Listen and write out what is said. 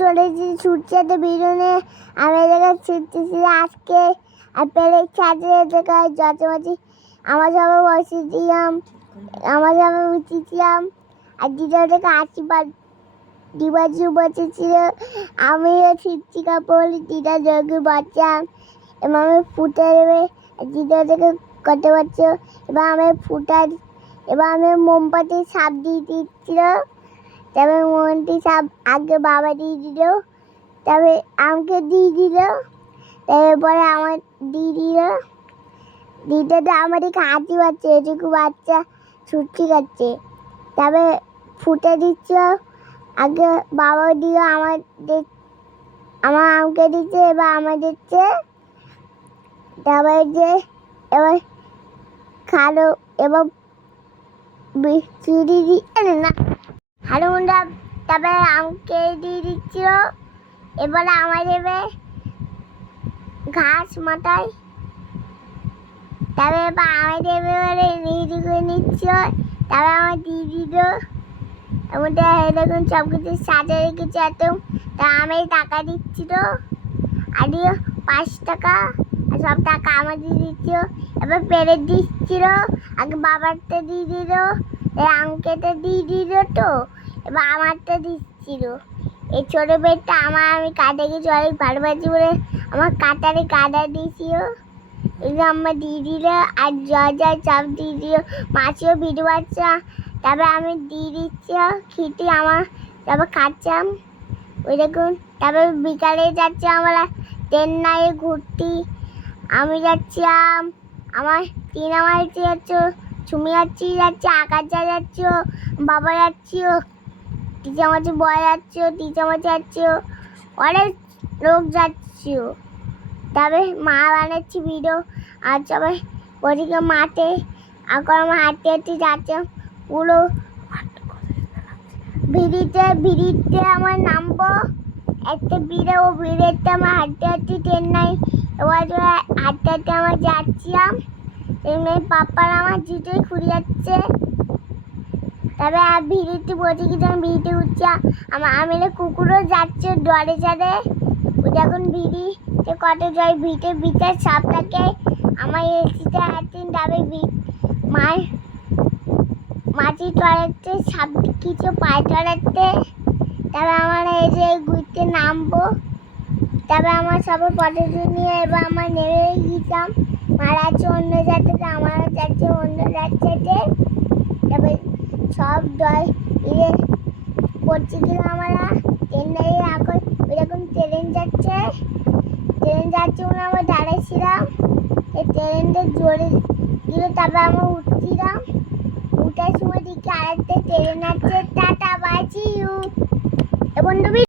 চলেছি ছুটতে বেরোনে আমি জায়গায় ছুটতেছি আজকে আর পেলে ছাদে জায়গায় যতমাছি আমার সবাই বসেছিলাম আমার সবাই উঠেছিলাম আর দিদা থেকে আশীর্বাদ দিবাজু বসেছিল আমিও ছিটছি কাপড় দিদা যোগে বাঁচাম এবং আমি ফুটে দেবে দিদা থেকে করতে পারছো এবার আমি ফুটা এবার আমি মোমবাতি সাপ দিয়ে দিচ্ছিল তবে মোমবাতি সাপ আগে বাবা দিয়ে দিল তবে আমাকে দিয়ে দিল তারপরে আমার দিয়ে দিল দিতে তো আমাদেরকে হাঁচি পাচ্ছে এটুকু বাচ্চা ছুটছি খাচ্ছে তবে ফুটে দিচ্ছ আগে বাবা দিয়ে আমার আমাকে দিচ্ছে এবার আমার দিচ্ছে তারপরে যে এবার খালো এবার চুরি দিয়ে না হালু মুন্ডা তারপরে আমাকে দিয়ে দিচ্ছিল এবারে আমার দেবে ঘাস মাথায় তবে এবার আমার দেবে এবারে রেডি করে নিচ্ছ তবে আমার দিয়ে দিল এমন দেখুন সব কিছু সাজা রেখেছি এত তা আমি টাকা দিচ্ছিল আর 5 টাকা আর সব টাকা আমার দিয়ে দিচ্ছ এবার পেরে দিচ্ছিল আগে বাবারটা দিয়ে দিল আঙ্কেলটা দিয়ে দিল তো এবার আমারটা দিচ্ছিল এই ছোটো পেটটা আমি কাটে গেছি অনেক ভালোবাসি বলে আমার কাটারে কাটা দিয়েছিল এগুলো আমার দিয়ে দিল আর জয় চাপ দিয়ে দিল মাছিও ভিডিও বাচ্চা তবে আমি দিয়ে দিচ্ছি খেতে আমার তারপর খাচ্ছাম ওই দেখুন তারপর বিকালে যাচ্ছি আমরা চেন্নাইয়ে ঘুরতে আমি যাচ্ছিলাম আমার আমার যাচ্ছ ছুমি যাচ্ছে আকাশ যাচ্ছ বাবা যাচ্ছ টিচার মাঝে বয় যাচ্ছ টিচার মাঝে যাচ্ছ অনেক লোক যাচ্ছ তবে মা বানাচ্ছি ভিডিও আর সবাই ওদিকে মাঠে এখন আমার হাঁটতে হাঁটতে যাচ্ছে পুরো ভিড়িতে আমার নামবো একটা ভিড়ে ও ভিড়েতে আমার হাঁটতে হাঁটতে চেন্নাই এবার হাঁটতে হাঁটতে আমার যাচ্ছিলাম এমনি পাপ্পার আমার জুতোই খুলে যাচ্ছে তবে ভিড়িতে বসে কিছু আমি ভিড়িতে উঠছি আমি কুকুরও যাচ্ছে ডরে চড়ে ও যখন ভিড়িতে কত জয় ভিড়ে ভিতরে সাপ থাকে আমার এসিতে হাঁটতে তবে মায়ের মাটি টড়াতে সাপ কিছু পায়ে টড়াতে তবে আমার এই যে ঘুরতে নামবো তবে আমার সবাই পটেটো নিয়ে এবার আমার নেমে গিয়েছিলাম মারা যাচ্ছে অন্য যাচ্ছে আমার যাচ্ছে অন্য যাচ্ছে তবে সব দল ইয়ে পড়ছি কিনা আমরা চেন্নাই এখন এরকম ট্রেন যাচ্ছে বলে আমরা দাঁড়াইছিলাম এই ট্রেনটা জোরে দিল তবে আমরা উঠছিলাম উঠার সময় দিকে আরেকটা ট্রেন আছে টাটা বাই সি ইউ বন্ধু